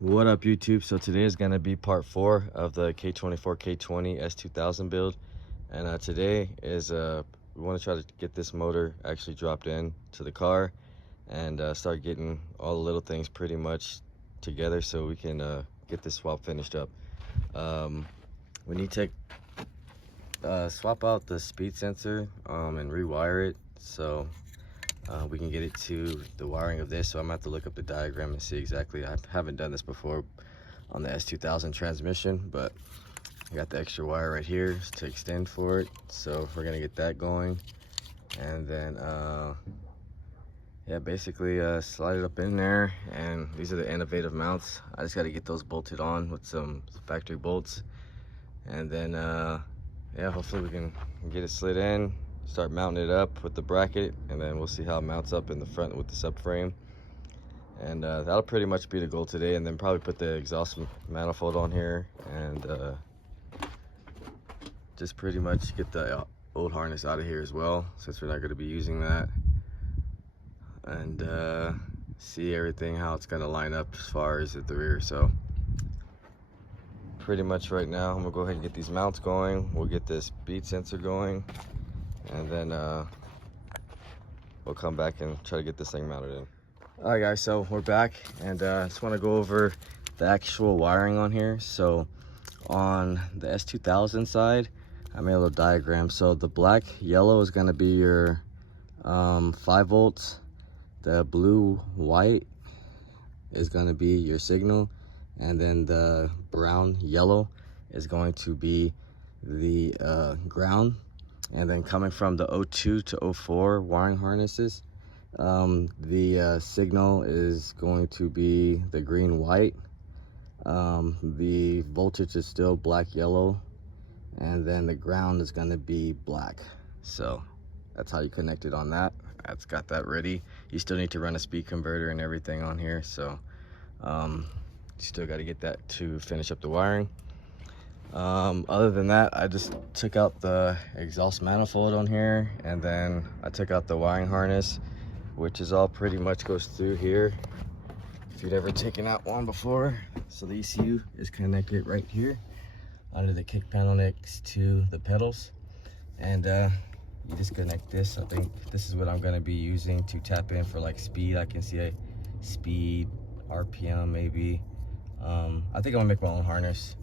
What up, YouTube? So today is going to be part 4 of the K24 K20 s2000 build, and today is we want to try to get this motor actually dropped in to the car and start getting all the little things pretty much together so we can get this swap finished up. We need to swap out the speed sensor and rewire it so we can get it to the wiring of this. So I'm gonna have to look up the diagram and see exactly. I haven't done this before on the s2000 transmission, but I got the extra wire right here to extend for it, so we're gonna get that going. And then yeah, basically slide it up in there, and these are the innovative mounts. I just got to get those bolted on with some factory bolts, and then yeah, hopefully we can get it slid in, start mounting it up with the bracket, and then we'll see how it mounts up in the front with the subframe. And that'll pretty much be the goal today, and then probably put the exhaust manifold on here and just pretty much get the old harness out of here as well, since we're not going to be using that, and see everything, how it's going to line up as far as at the rear. So pretty much right now I'm gonna go ahead and get these mounts going. We'll get this speed sensor going, and then we'll come back and try to get this thing mounted in. All right guys, so we're back, and I just want to go over the actual wiring on here. So on the s2000 side, I made a little diagram. So the black yellow is going to be your 5 volts, the blue white is going to be your signal, and then the brown yellow is going to be the ground. And then coming from the 02 to 04 wiring harnesses, the signal is going to be the green white, the voltage is still black yellow, and then the ground is going to be black. So that's how you connect it on that. That's got that ready. You still need to run a speed converter and everything on here, so you still got to get that to finish up the wiring. Other than that, I just took out the exhaust manifold on here, and then I took out the wiring harness, which is all pretty much goes through here if you'd ever taken out one before. So the ECU is connected right here under the kick panel next to the pedals, and you just connect this. I think this is what I'm going to be using to tap in for like speed. I can see a speed, RPM maybe. I think I'm gonna make my own harness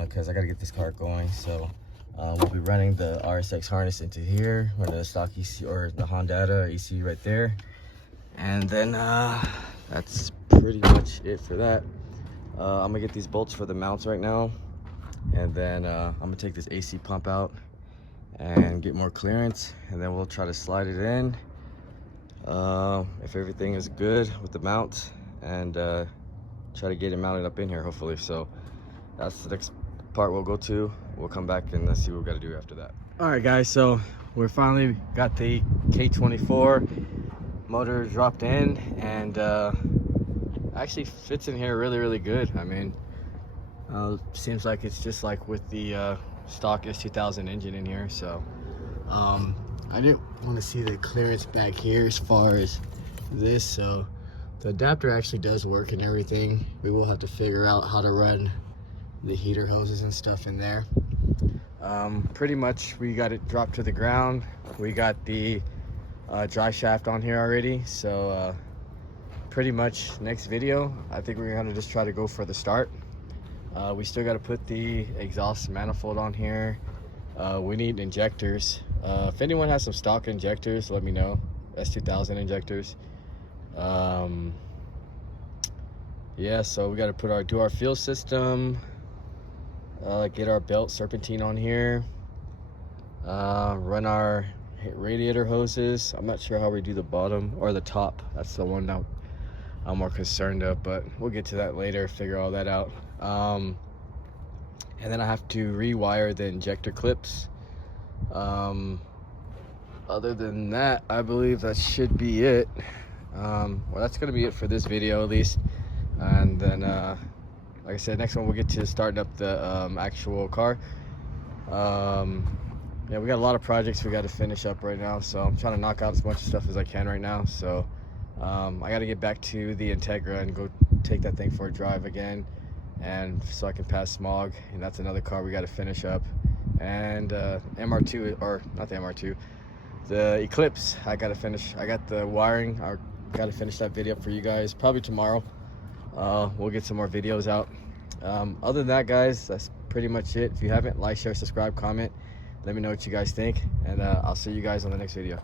because I gotta get this car going. So we'll be running the RSX harness into here, or the stock ECU or the Honda ECU right there, and then that's pretty much it for that. I'm gonna get these bolts for the mounts right now, and then I'm gonna take this AC pump out and get more clearance, and then we'll try to slide it in if everything is good with the mounts, and try to get it mounted up in here hopefully. So that's the next part we'll go to. We'll come back and see what we got to do after that. All right guys, so we're finally got the K24 motor dropped in, and actually fits in here really good. I mean, seems like it's just like with the stock s2000 engine in here. So I didn't want to see the clearance back here as far as this, so the adapter actually does work and everything. We will have to figure out how to run the heater hoses and stuff in there. Pretty much we got it dropped to the ground. We got the dry shaft on here already, so pretty much next video I think we're gonna just try to go for the start. We still got to put the exhaust manifold on here. We need injectors. If anyone has some stock injectors, let me know. S2000 injectors. Yeah, so we got to do our fuel system, get our belt serpentine on here, run our radiator hoses. I'm not sure how we do the bottom or the top. That's the one that I'm more concerned of, but we'll get to that later, figure all that out. And then I have to rewire the injector clips. Other than that, I believe that should be it. Well, that's gonna be it for this video at least. And then like I said, next one we'll get to starting up the actual car. Yeah, we got a lot of projects we got to finish up right now, so I'm trying to knock out as much stuff as I can right now. So I got to get back to the Integra and go take that thing for a drive again, and so I can pass smog. And that's another car we got to finish up. And MR2, or not the MR2, the Eclipse, I got to finish. I got the wiring. I got to finish that video for you guys probably tomorrow. We'll get some more videos out. Other than that, guys, that's pretty much it. If you haven't, like, share, subscribe, comment. Let me know what you guys think, and I'll see you guys on the next video.